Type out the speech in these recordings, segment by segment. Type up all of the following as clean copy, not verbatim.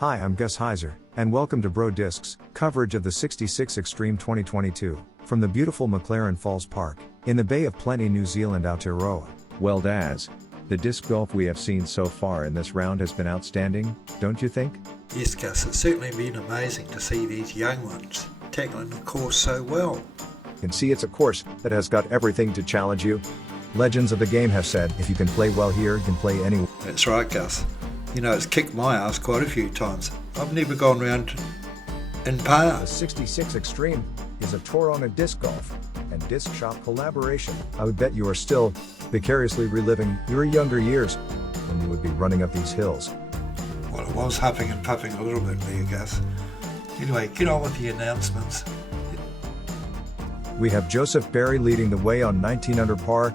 Hi, I'm Gus Hyzer, and welcome to Bro Discs, coverage of the 66 Xtreme 2022, from the beautiful McLaren Falls Park, in the Bay of Plenty, New Zealand, Aotearoa. Well, Dazz, the disc golf we have seen so far in this round has been outstanding, don't you think? Yes, Gus, it's certainly been amazing to see these young ones tackling the course so well. You can see it's a course that has got everything to challenge you. Legends of the game have said, if you can play well here, you can play anywhere. That's right, Gus. You know, it's kicked my ass quite a few times. I've never gone round in par. The 66 Xtreme is a tour on a disc golf and disc shop collaboration. I would bet you are still vicariously reliving your younger years when you would be running up these hills. Well, I was huffing and puffing a little bit there, Gus. Anyway, get on with the announcements. We have Joseph Berry leading the way on 19 under par,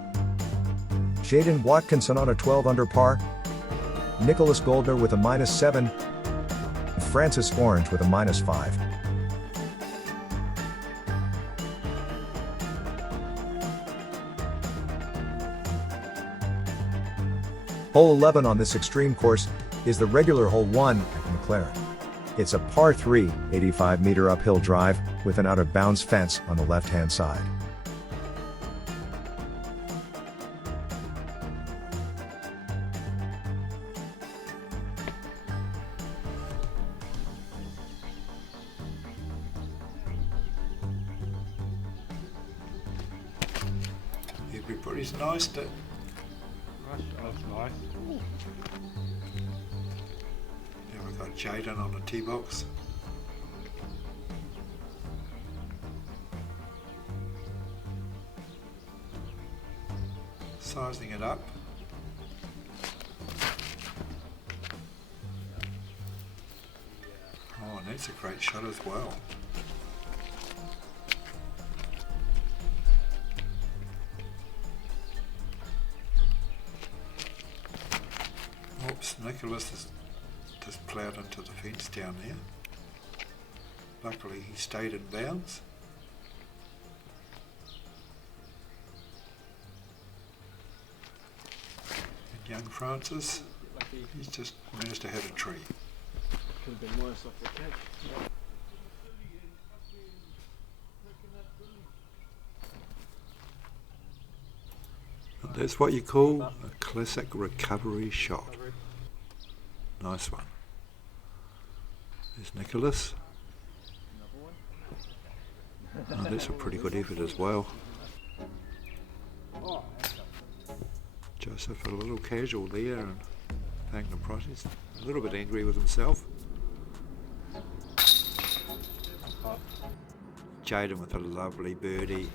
Jaden Watkinson on a 12 under par, Nicholas Goldner with a -7, and Francis Orange with a -5. Hole 11 on this extreme course is the regular hole 1 at McLaren. It's a par 3, 85-meter uphill drive with an out-of-bounds fence on the left-hand side. Everybody's nice to... That's nice. Here we've got Jaden on the tee box. Sizing it up. Oh, and that's a great shot as well. Oops, Nicholas has just ploughed into the fence down there. Luckily he stayed in bounds. And young Francis, he's just managed to hit a tree. Could have been worse off the catch. And that's what you call a classic recovery shot. Nice one. There's Nicholas. Oh, that's a pretty good effort as well. Joseph a little casual there and paying the price. He's a little bit angry with himself. Jaden with a lovely birdie.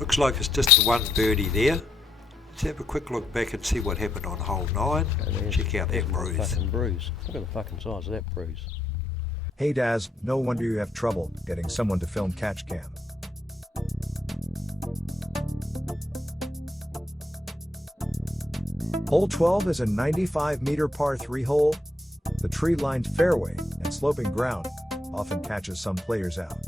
Looks like it's just the one birdie there. Let's have a quick look back and see what happened on hole 9. Check out that bruise. Fucking bruise. Look at the fucking size of that bruise. Hey Dazz, no wonder you have trouble getting someone to film catch cam. Hole 12 is a 95-meter par 3 hole. The tree-lined fairway and sloping ground often catches some players out.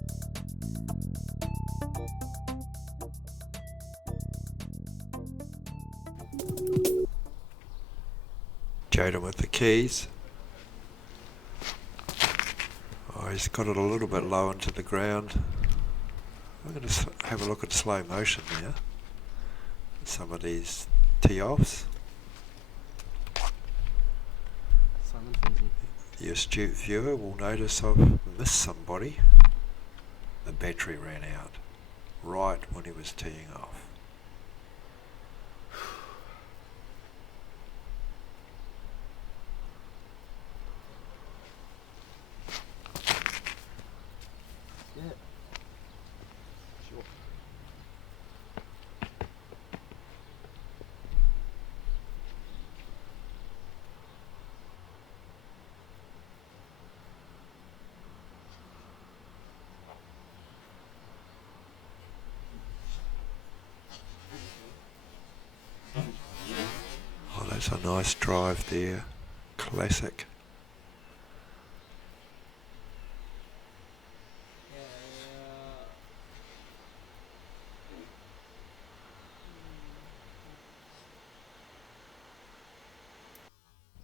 Jaden with the keys. Oh, he's got it a little bit low into the ground. I'm going to have a look at slow motion there. Some of these tee-offs. The astute viewer will notice I've missed somebody. The battery ran out right when he was teeing off. That's a nice drive there. Classic.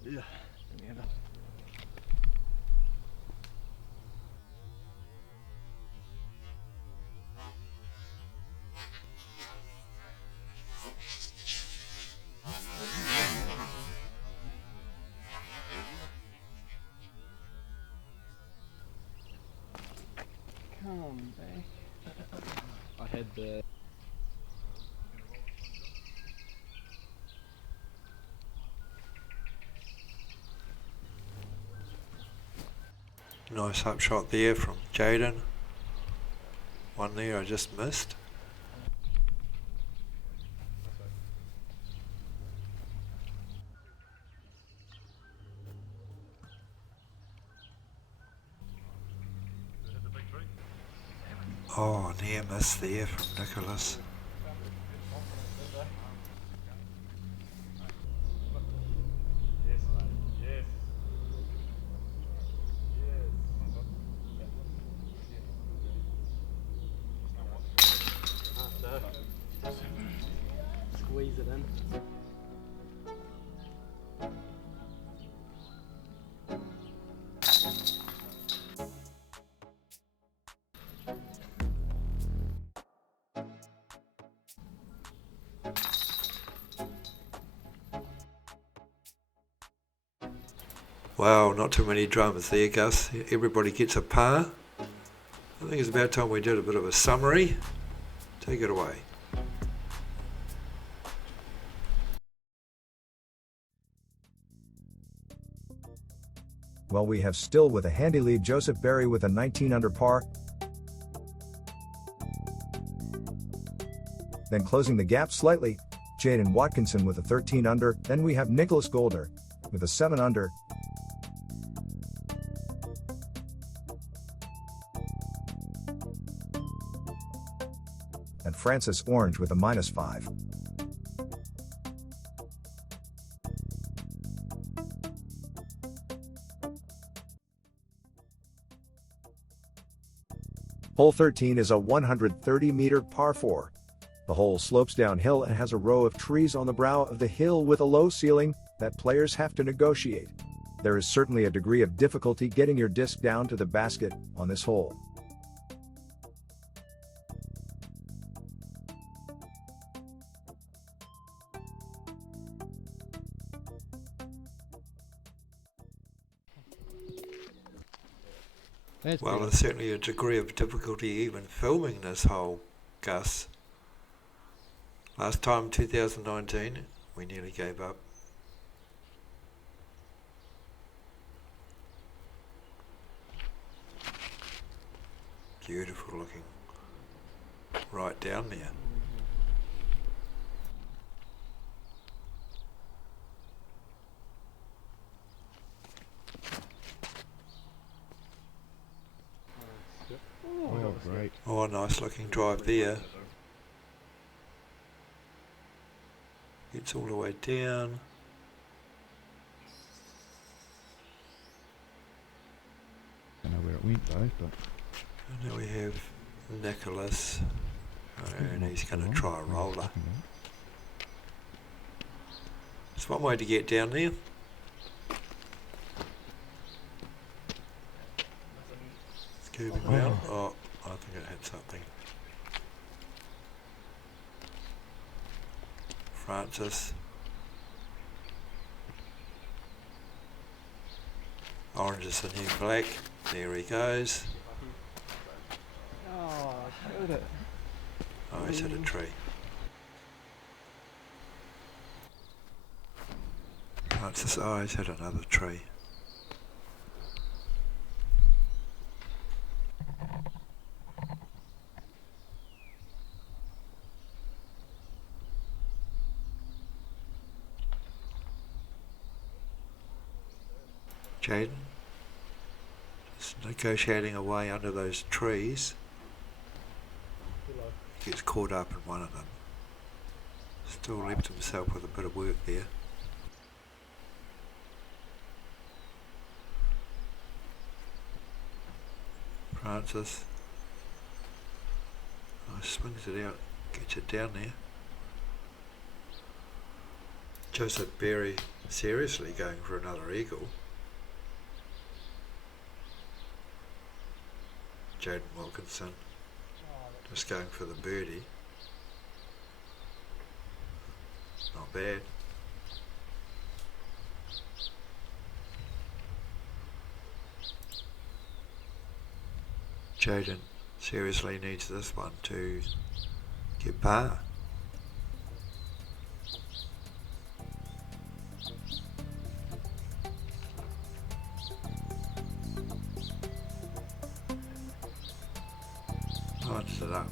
Yeah. Come back. I had the Nice upshot there from Jaden. One there I just missed. Oh, near miss there from Nicholas. squeeze it in. Wow, not too many dramas there, Gus. Everybody gets a par. I think it's about time we did a bit of a summary. Take it away. Well, we have still with a handy lead Joseph Berry with a 19 under par. Then closing the gap slightly, Jaden Watkinson with a 13 under. Then we have Nicholas Golder with a 7 under. And Francis Orange with a -5. Hole 13 is a 130-meter par 4. The hole slopes downhill and has a row of trees on the brow of the hill with a low ceiling that players have to negotiate. There is certainly a degree of difficulty getting your disc down to the basket on this hole. Well, there's certainly a degree of difficulty even filming this hole, Gus. Last time, 2019, we nearly gave up. Beautiful looking. Right down there. Oh, great. Oh, nice looking drive there. Gets all the way down. I don't know where it went though, but And now we have Nicholas. And he's going to try a roller. It's one way to get down there. Scooping around. Oh, I think it hit something. Francis. Orange is the new black. There he goes. Oh, shoot it. Oh, he's hit a tree. Francis, oh, he's hit another tree. Jaden, just negotiating away under those trees. Gets caught up in one of them. Still left himself with a bit of work there. Francis. Oh, swings it out, gets it down there. Joseph Berry seriously going for another eagle. Jaden Wilkinson just going for the birdie. Not bad. Jaden seriously needs this one to get par. Lines it up.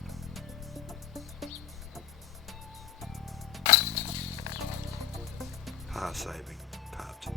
Par saving putt.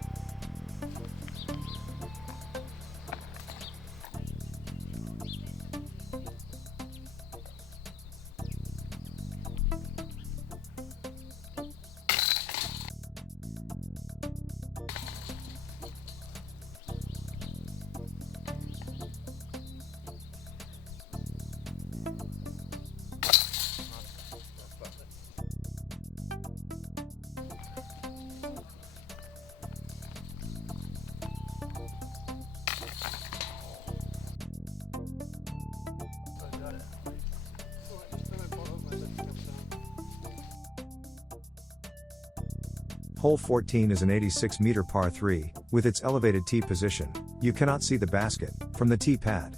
Hole 14 is an 86-meter par 3, with its elevated tee position. You cannot see the basket from the tee pad.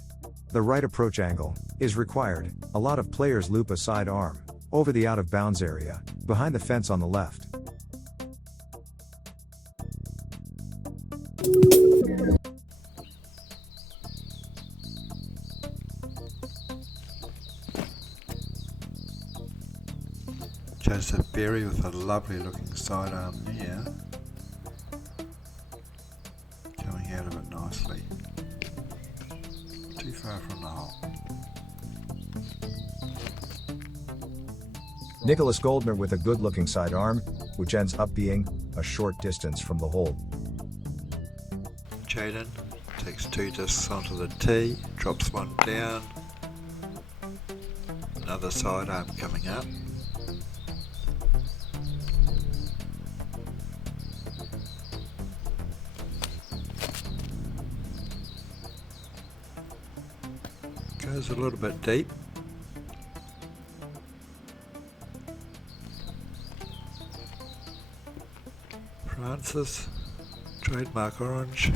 The right approach angle is required. A lot of players loop a side arm over the out-of-bounds area, behind the fence on the left. Joseph Berry with a lovely looking sidearm there. Coming out of it nicely. Too far from the hole. Nicholas Goldner with a good looking sidearm, which ends up being a short distance from the hole. Jaden takes 2 discs onto the tee, drops one down. Another sidearm coming up. Goes a little bit deep. Francis, trademark orange.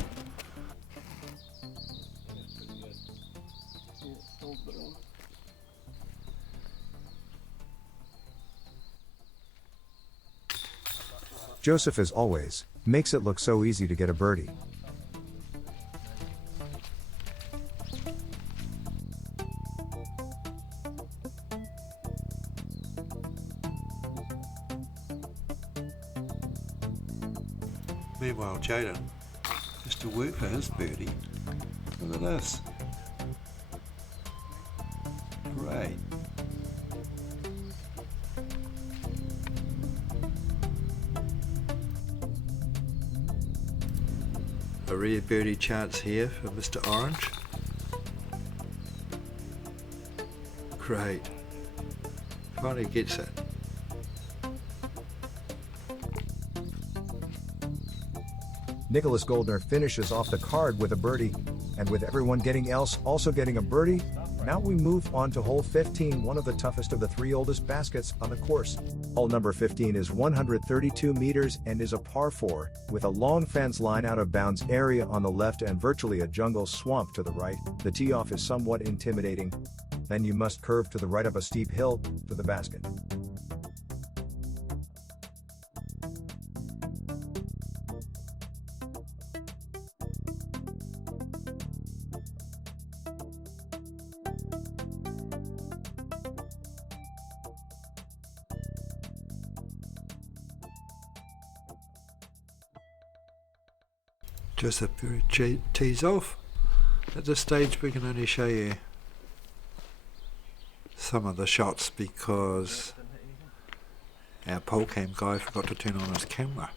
Joseph, as always, makes it look so easy to get a birdie. Meanwhile, Jaden has to work for his birdie. Look at this. Great. A rare birdie chance here for Mr. Orange. Great. Finally gets it. Nicholas Goldner finishes off the card with a birdie, and with everyone also getting a birdie, now we move on to hole 15, one of the toughest of the 3 oldest baskets on the course. Hole number 15 is 132 meters and is a par 4, with a long fence line out of bounds area on the left and virtually a jungle swamp to the right. The tee off is somewhat intimidating. Then you must curve to the right up a steep hill to the basket. Joseph Berry tees off. At this stage we can only show you some of the shots because our pole cam guy forgot to turn on his camera.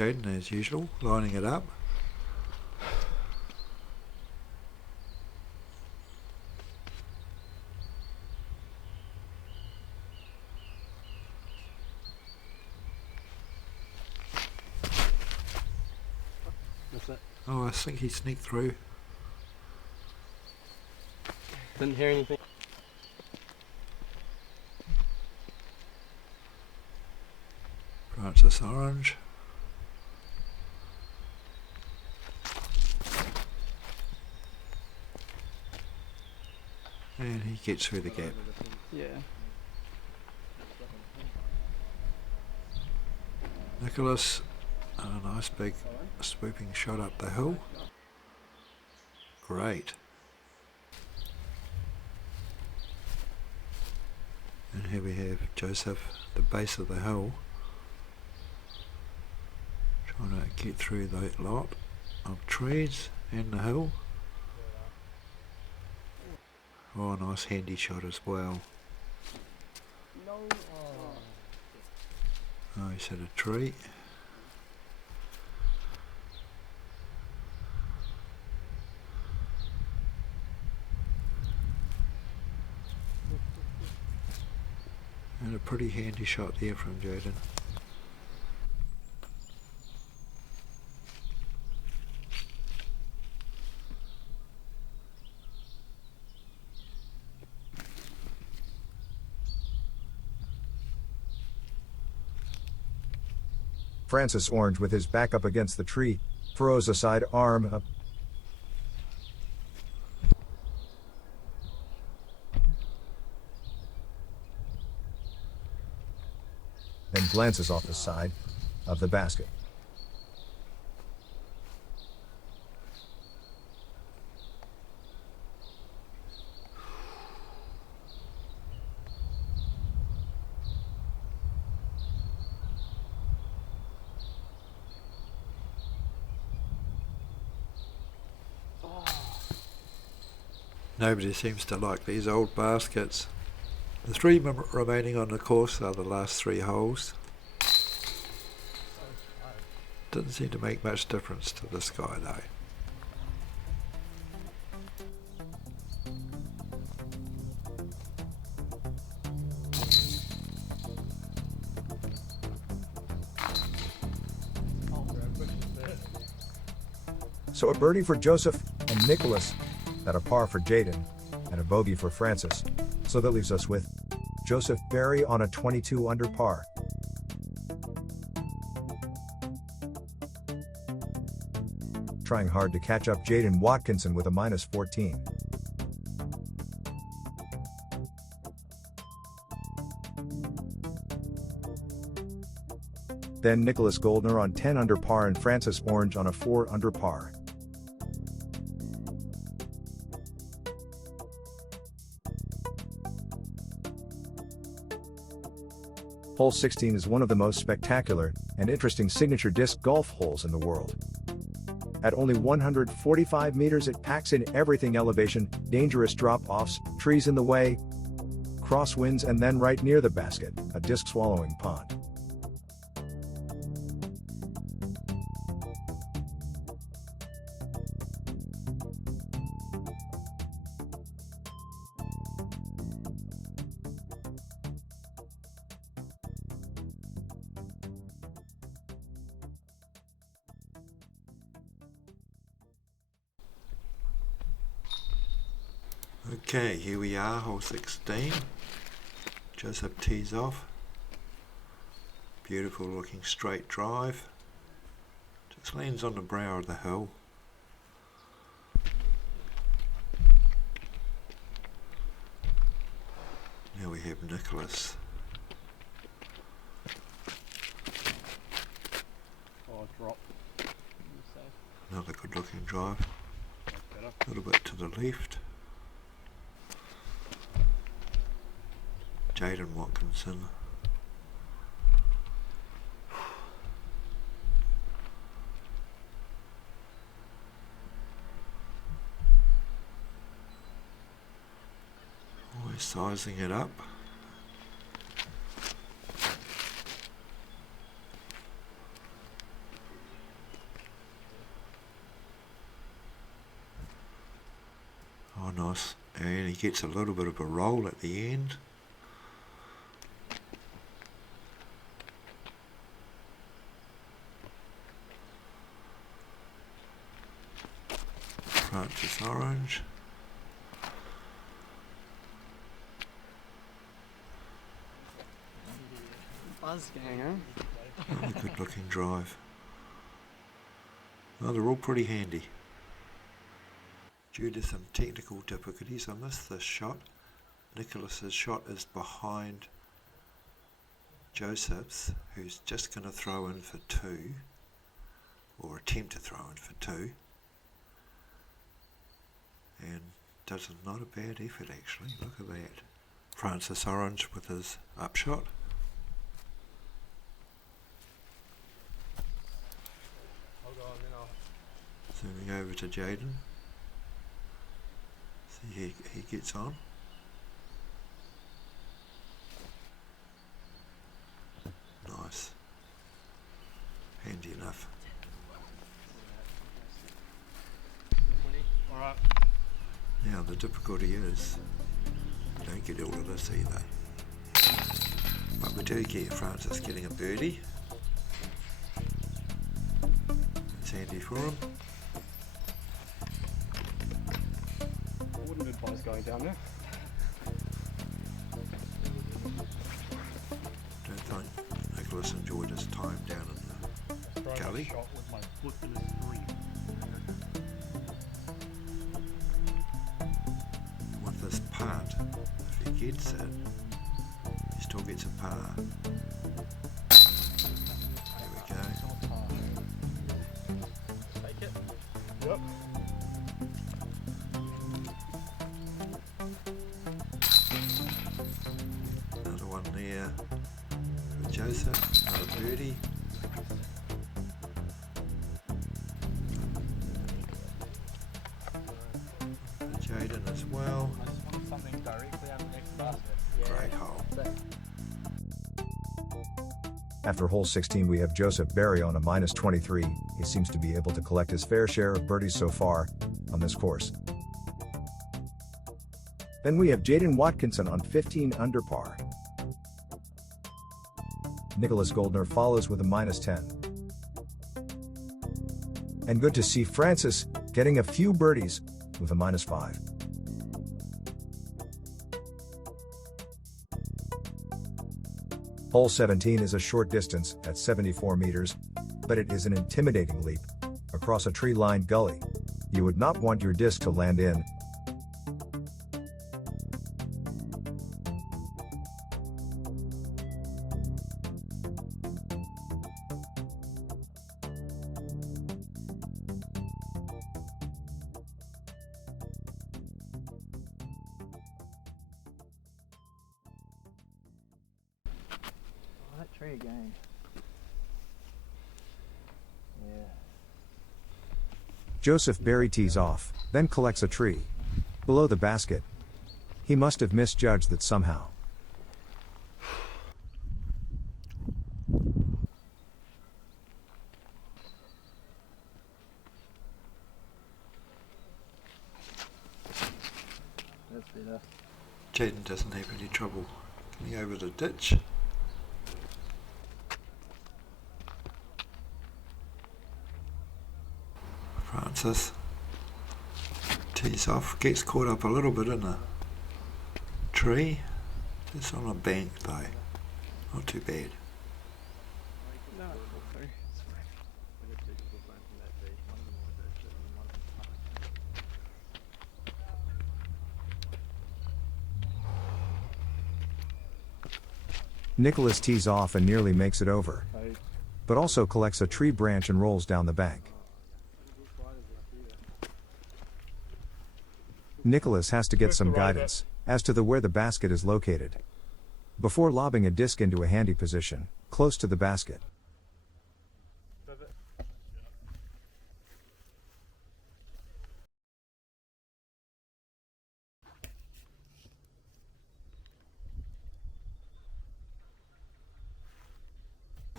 Jaden, as usual, lining it up. What's that? Oh, I think he sneaked through. Didn't hear anything. Francis Orange. And he gets through the gap. Yeah. Nicholas, a nice big swooping shot up the hill. Great. And here we have Joseph, the base of the hill, trying to get through that lot of trees and the hill. Oh, a nice handy shot as well. Oh, he's hit a tree. And a pretty handy shot there from Jaden. Francis Orange, with his back up against the tree, throws a side arm up. Then glances off the side of the basket. Nobody seems to like these old baskets. The three remaining on the course are the last 3 holes. Doesn't seem to make much difference to this guy though. So a birdie for Joseph and Nicholas, at a par for Jaden, and a bogey for Francis. So that leaves us with Joseph Berry on a 22 under par. Trying hard to catch up Jaden Watkinson with a -14. Then Nicholas Goldner on 10 under par and Francis Orange on a 4 under par. Hole 16 is one of the most spectacular and interesting signature disc golf holes in the world. At only 145 meters, it packs in everything: elevation, dangerous drop-offs, trees in the way, crosswinds, and then right near the basket, a disc-swallowing pond. Okay, here we are, hole 16. Joseph tees off. Beautiful looking straight drive. Just lands on the brow of the hill. Now we have Nicholas. Oh, drop. Another good looking drive. A little bit to the left. Jaden Watkinson. Always sizing it up. nice, and he gets a little bit of a roll at the end. Francis orange. Buzz gang, huh? Really good looking drive. Oh, they're all pretty handy. Due to some technical difficulties, I missed this shot. Nicholas's shot is behind Joseph's, who's just going to throw in for 2, or attempt to throw in for 2. And does not a bad effort actually, look at that. Francis Orange with his upshot. Zooming over to Jaden. See he gets on. Nice. Handy enough. Alright. Now the difficulty is, you don't get all of this either. But we do get Francis getting a birdie. It's handy for him. I wouldn't advise going down there. Don't think Nicholas enjoyed his time down in the gully. Shot with my foot in his green. With this putt, if he gets it, he still gets a par. There we go. Take it. Yep. Another one there for Joseph, another birdie. For Jaden as well. I just wanted something directly under next basket. Great hole. After hole 16 we have Joseph Berry on a -23. He seems to be able to collect his fair share of birdies so far on this course. Then we have Jaden Watkinson on 15 under par. Nicholas Goldner follows with a -10. And good to see Francis getting a few birdies with a -5. Hole 17 is a short distance at 74 meters, but it is an intimidating leap across a tree-lined gully. You would not want your disc to land in. That tree again. Yeah. Joseph Berry tees off, then collects a tree below the basket. He must have misjudged that somehow. That's better. Jaden doesn't have any trouble getting over the ditch. Francis tees off, gets caught up a little bit in a tree. It's on a bank though, not too bad. No, it's okay. It's fine. We got two people playing from that beach. One of them was actually and one of them Nicholas tees off and nearly makes it over, Hey. but also collects a tree branch and rolls down the bank. Nicholas has to get some guidance as to where the basket is located before lobbing a disc into a handy position close to the basket.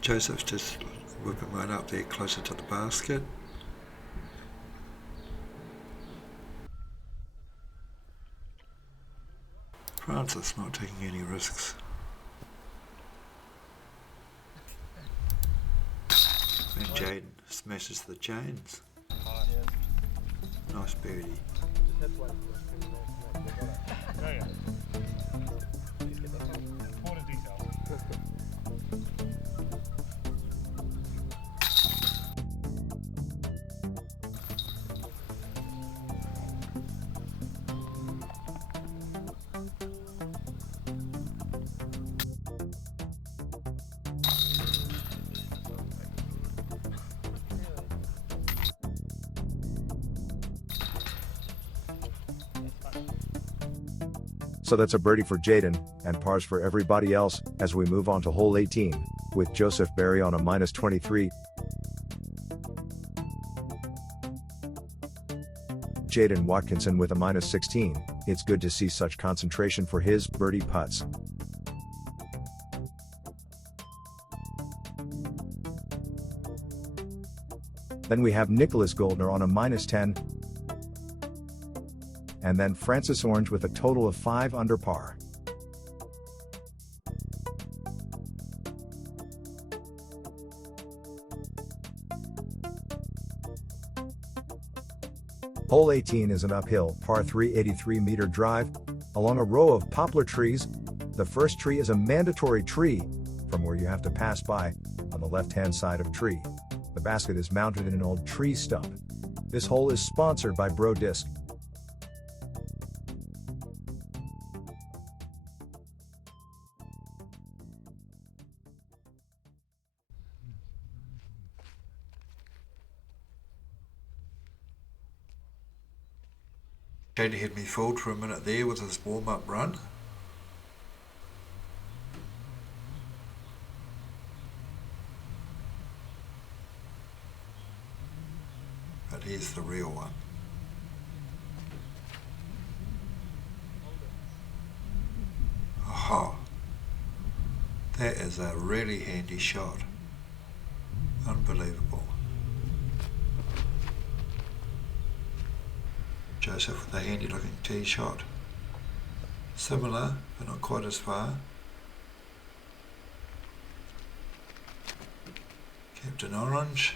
Joseph's just whipping one up there closer to the basket. Francis not taking any risks. And Jaden smashes the chains. Nice birdie. So that's a birdie for Jaden, and pars for everybody else, as we move on to hole 18, with Joseph Berry on a -23. Jaden Watkinson with a -16. It's good to see such concentration for his birdie putts. Then we have Nicholas Goldner on a -10. And then Francis Orange with a total of 5 under par. Hole 18 is an uphill, par 3 83-meter drive, along a row of poplar trees. The first tree is a mandatory tree, from where you have to pass by, on the left-hand side of tree. The basket is mounted in an old tree stump. This hole is sponsored by Bro Disc. Jaden had me fooled for a minute there with his warm-up run. But here's the real one. Aha! That is a really handy shot. Unbelievable. Joseph with a handy looking tee shot. Similar, but not quite as far. Captain Orange.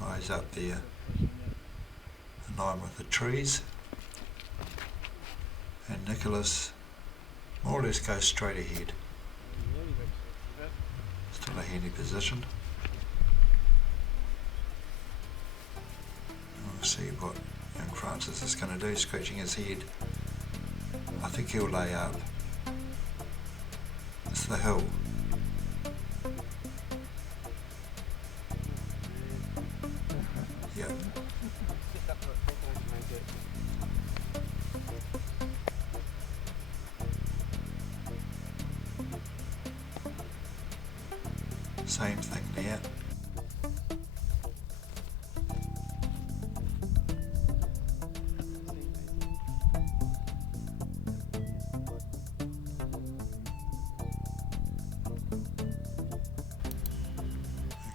Eyes up there, in line with the trees. And Nicholas more or less goes straight ahead. Still a handy position. We'll see what young Francis is going to do, scratching his head. I think he'll lay up. It's the hill. Yep. Same thing there.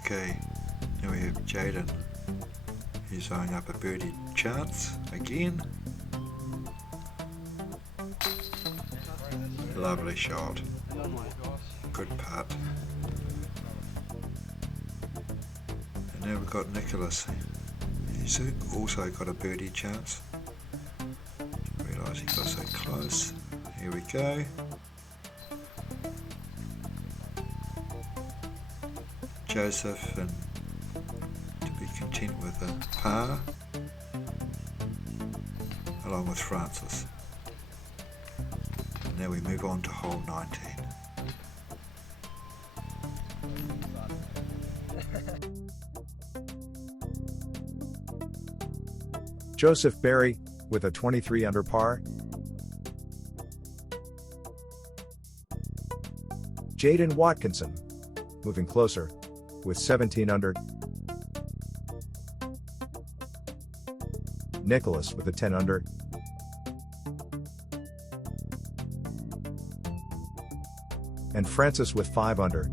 Okay, now we have Jaden. He's eyeing up a birdie chance again. Lovely shot. Good putt. And now we've got Nicholas. He's also got a birdie chance. Realise he got so close. Here we go. Joseph, and to be content with a par, along with Francis. And now we move on to hole 19. Joseph Berry, with a 23 under par. Jaden Watkinson, moving closer, with 17 under. Nicholas with a 10 under. And Francis with 5 under.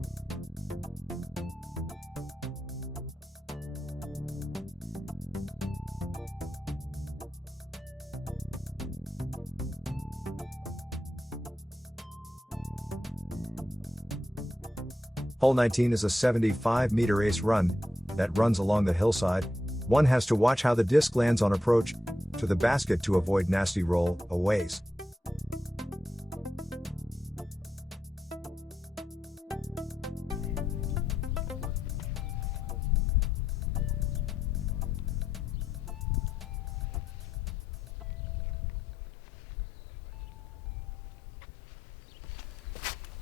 Hole 19 is a 75-meter ace run that runs along the hillside. One has to watch how the disc lands on approach to the basket to avoid nasty roll-aways.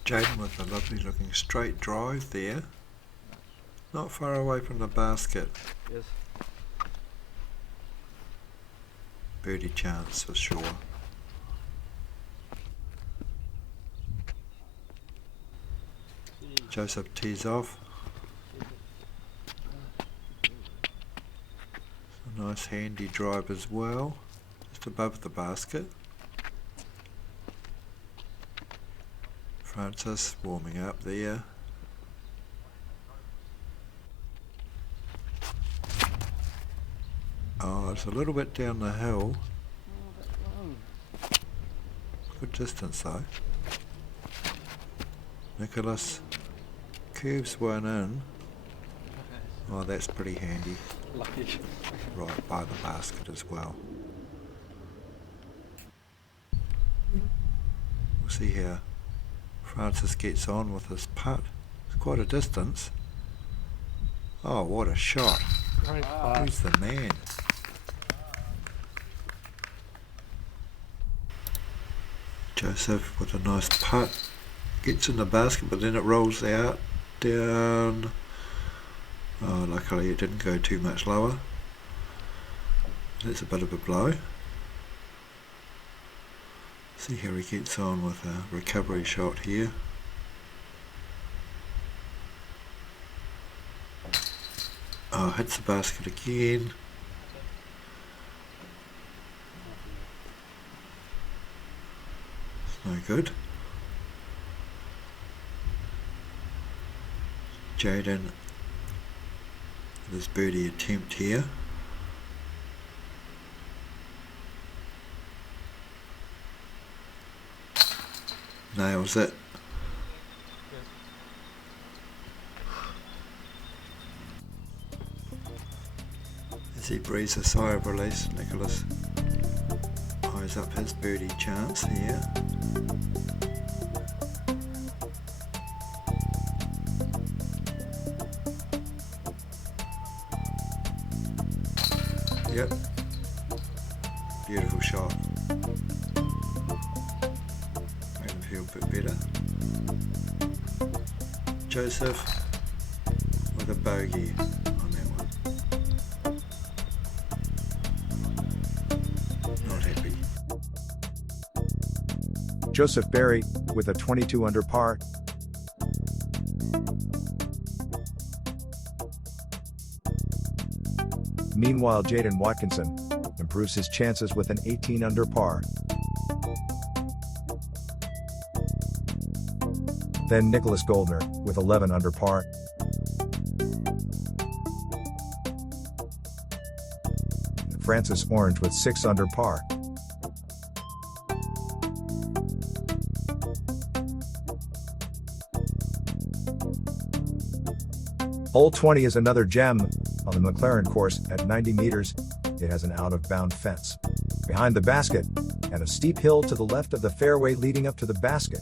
Jaden with a lovely looking straight drive there. Not far away from the basket. Yes. Birdie chance for sure. Joseph tees off. A nice handy drive as well, just above the basket. Francis warming up there. Oh, it's a little bit down the hill. Good distance though. Nicholas curves one in. Oh, that's pretty handy. Lucky. Right by the basket as well. We'll see how Francis gets on with his putt. It's quite a distance. Oh, what a shot. Great Who's the man? Joseph with a nice putt. Gets in the basket, but then it rolls out, down. Oh, luckily it didn't go too much lower. That's a bit of a blow. See how he gets on with a recovery shot here. Oh, hits the basket again. It's no good. Jaden with his birdie attempt here. Nails it. As he breathes a sigh of release, Nicholas eyes up his birdie chance here. Yep. Beautiful shot. Made him feel a bit better. Joseph with a bogey on that one. Not happy. Joseph Berry with a 22 under par. Meanwhile, Jaden Watkinson improves his chances with an 18 under par. Then Nicholas Goldner with 11 under par. Francis Orange with 6 under par. Hole 20 is another gem on the McLaren course at 90 meters. It has an out-of-bound fence behind the basket and a steep hill to the left of the fairway leading up to the basket.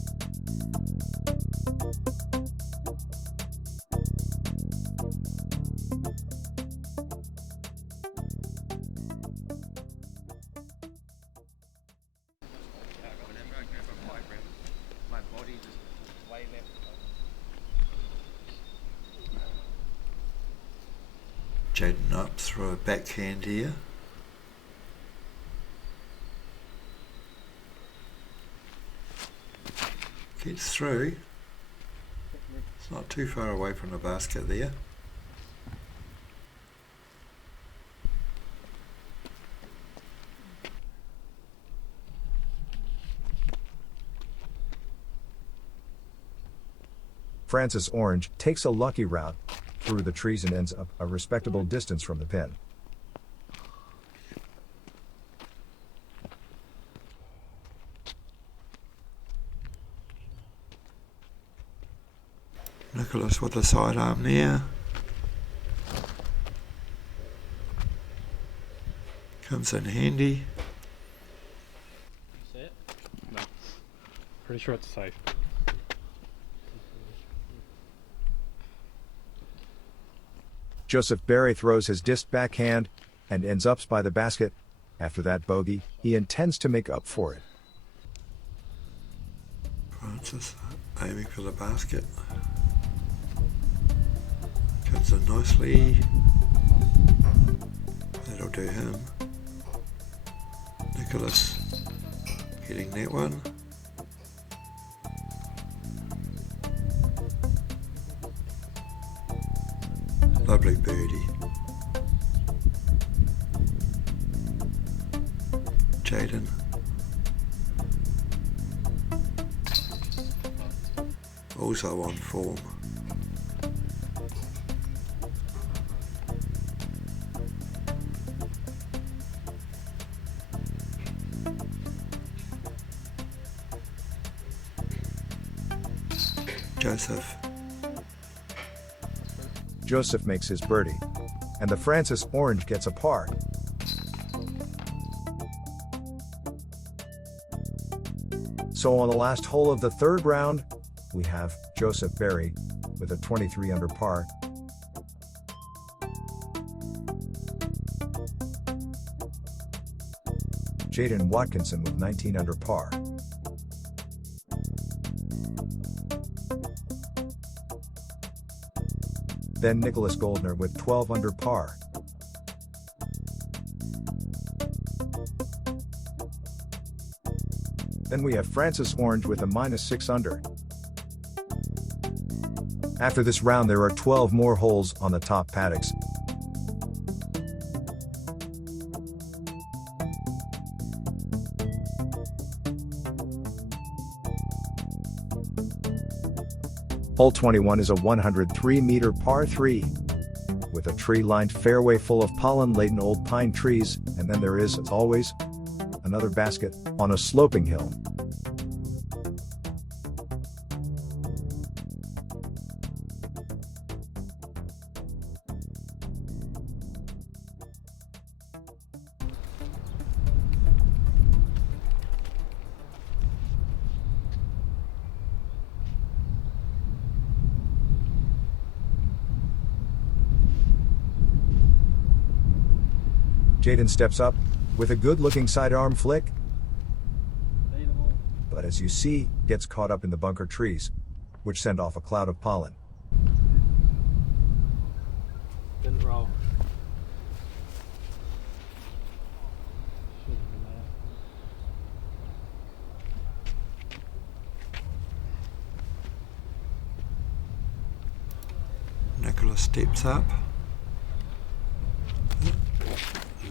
Jaden up through a backhand here. Gets through. It's not too far away from the basket there. Francis Orange takes a lucky route through the trees and ends up a respectable distance from the pin. Nicholas with the sidearm there. Comes in handy. See it? No. Pretty sure it's safe. Joseph Barry throws his disc backhand and ends up by the basket. After that bogey, he intends to make up for it. Francis aiming for the basket. Comes in nicely. That'll do him. Nicholas hitting that one. Lovely birdie. Jaden. Also on form. Joseph makes his birdie, and the Francis Orange gets a par. So on the last hole of the third round, we have Joseph Barry with a 23 under par. Jaden Watkinson with 19 under par. Then Nicholas Goldner with 12 under par. Then we have Francis Orange with a -6 under. After this round there are 12 more holes on the top paddocks. Hole 21 is a 103-meter par 3, with a tree-lined fairway full of pollen-laden old pine trees, and then there is, as always, another basket on a sloping hill. Jaden steps up with a good-looking sidearm flick, but as you see, gets caught up in the bunker trees, which send off a cloud of pollen. Didn't roll. Nicholas steps up.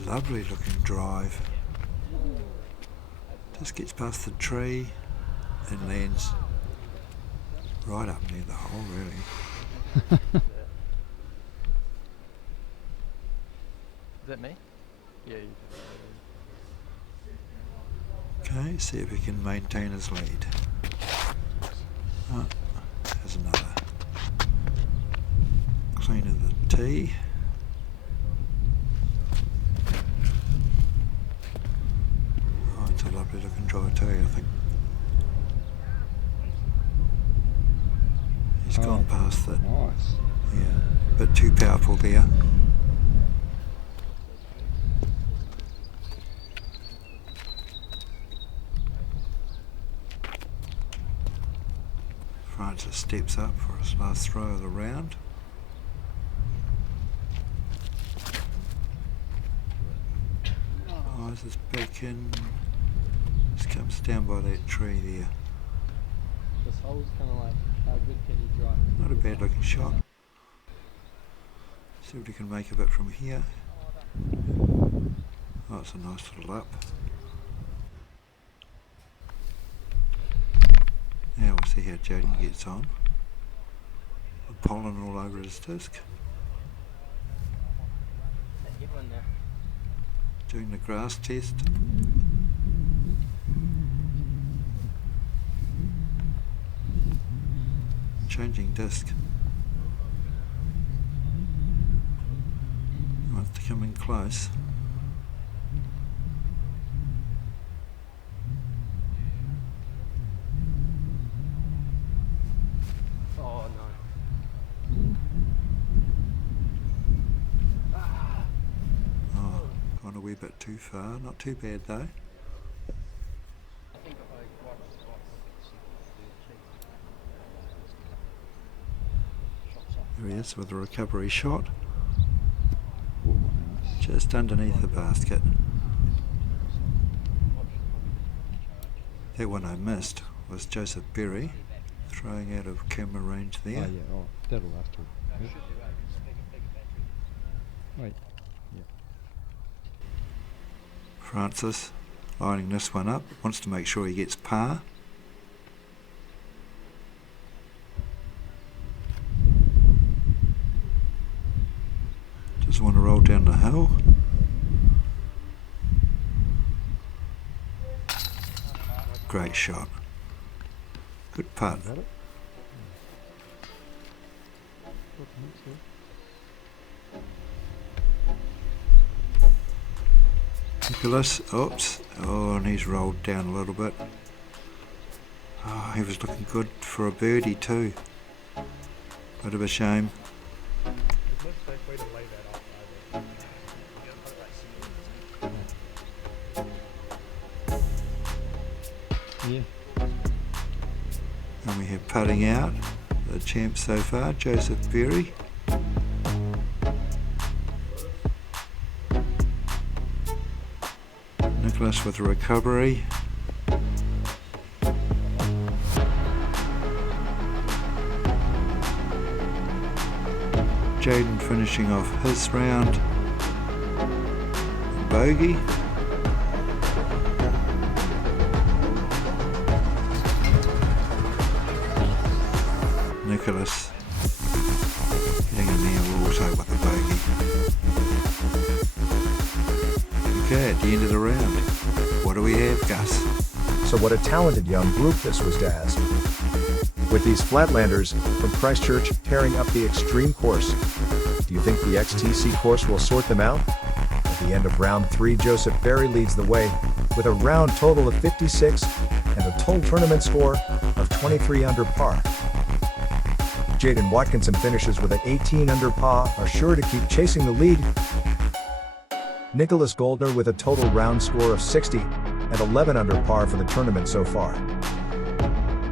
Lovely looking drive. Just gets past the tree and lands right up near the hole, really. Is that me? Yeah. Okay, see if he can maintain his lead. Oh, there's another. Clean of the tee. Oh, it's a lovely looking drive too, I think. He's gone past it. Nice. Yeah, a bit too powerful there. Francis steps up for his last throw of the round. Hyzer's back in. Just comes down by that tree there. This hole's kind of like, how good can you drive? Not a bad looking shot. See if we can make a bit from here. Oh, it's a nice little up. Now we'll see how Jaden gets on. The pollen all over his disc. Doing the grass test. Changing disc. coming close. Oh no. Oh, gone a wee bit too far. Not too bad though. I think if I watched shots up. There he is with a recovery shot. Oh, nice. Just underneath the basket. That one I missed was Joseph Berry throwing out of camera range Oh, there. yeah, oh, that'll have to. Yeah. Right. Yeah. Francis lining this one up, wants to make sure he gets par. Just want to roll down the hill. Great shot. Good putt. Is that it? What next here? Nicholas, oops, oh, and he's rolled down a little bit. Oh, he was looking good for a birdie too. Bit of a shame. There's no safe way to lay that off either. Yeah. And we have putting out the champ so far, Joseph Berry. Nicholas with a recovery. Jaden finishing off his round. Bogey. Nicholas getting in there also with a bogey. Okay, at the end of the round, what do we have, Gus? So what a talented young group this was, Dazz. With these Flatlanders from Christchurch tearing up the Xtreme course. Do you think the XTC course will sort them out? At the end of round 3, Joseph Berry leads the way with a round total of 56 and a total tournament score of 23 under par. Jaden Watkinson finishes with an 18 under par, are sure to keep chasing the lead. Nicholas Goldner with a total round score of 60 and 11 under par for the tournament so far.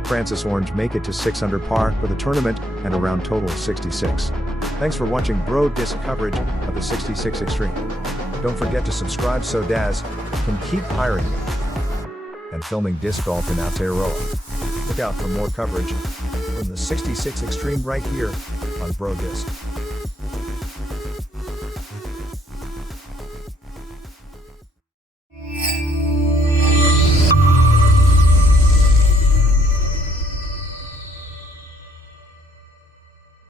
Francis Orange make it to 6 under par for the tournament and a round total of 66. Thanks for watching Bro Disc coverage of the 66 Xtreme. Don't forget to subscribe so Dazz can keep hiring you and filming disc golf in Aotearoa. Look out for more coverage from the 66 Xtreme right here on Bro Disc.